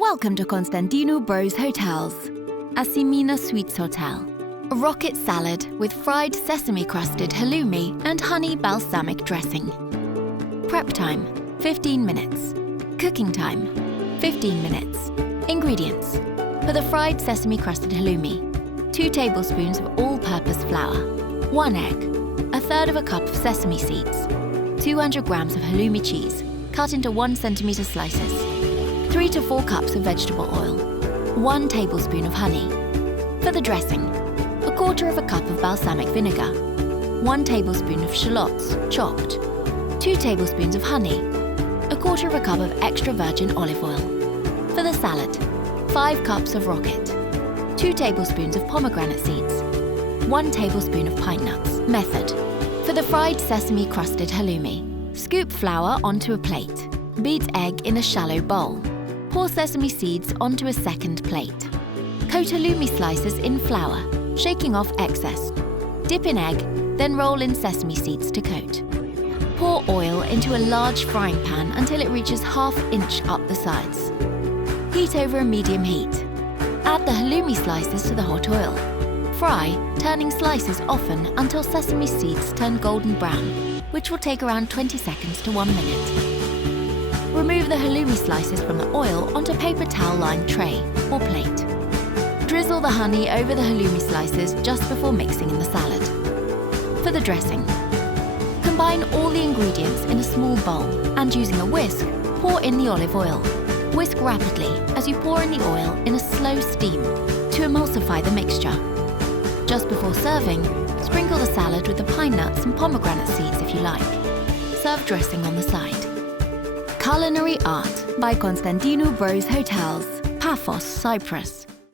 Welcome to Constantinou Bros Hotels, Asimina Suites Hotel. A rocket salad with fried sesame crusted halloumi and honey balsamic dressing. Prep time, 15 minutes. Cooking time, 15 minutes. Ingredients. For the fried sesame crusted halloumi, 2 tablespoons of all-purpose flour, 1 egg, 1/3 cup of sesame seeds, 200 grams of halloumi cheese cut into 1 centimeter slices, 3 to 4 cups of vegetable oil, 1 tablespoon of honey. For the dressing, 1/4 cup of balsamic vinegar, 1 tablespoon of shallots chopped, 2 tablespoons of honey, 1/4 cup of extra virgin olive oil. For the salad, 5 cups of rocket, 2 tablespoons of pomegranate seeds, 1 tablespoon of pine nuts. Method. For the fried sesame crusted halloumi, scoop flour onto a plate. Beat egg in a shallow bowl. Pour sesame seeds onto a second plate. Coat halloumi slices in flour, shaking off excess. Dip in egg, then roll in sesame seeds to coat. Pour oil into a large frying pan until it reaches 1/2 inch up the sides. Heat over a medium heat. Add the halloumi slices to the hot oil. Fry, turning slices often until sesame seeds turn golden brown, which will take around 20 seconds to 1 minute. Remove the halloumi slices from the oil onto a paper towel-lined tray or plate. Drizzle the honey over the halloumi slices just before mixing in the salad. For the dressing, combine all the ingredients in a small bowl and using a whisk, pour in the olive oil. Whisk rapidly as you pour in the oil in a slow steam to emulsify the mixture. Just before serving, sprinkle the salad with the pine nuts and pomegranate seeds if you like. Serve dressing on the side. Culinary Art by Constantinou Bros Hotels, Paphos, Cyprus.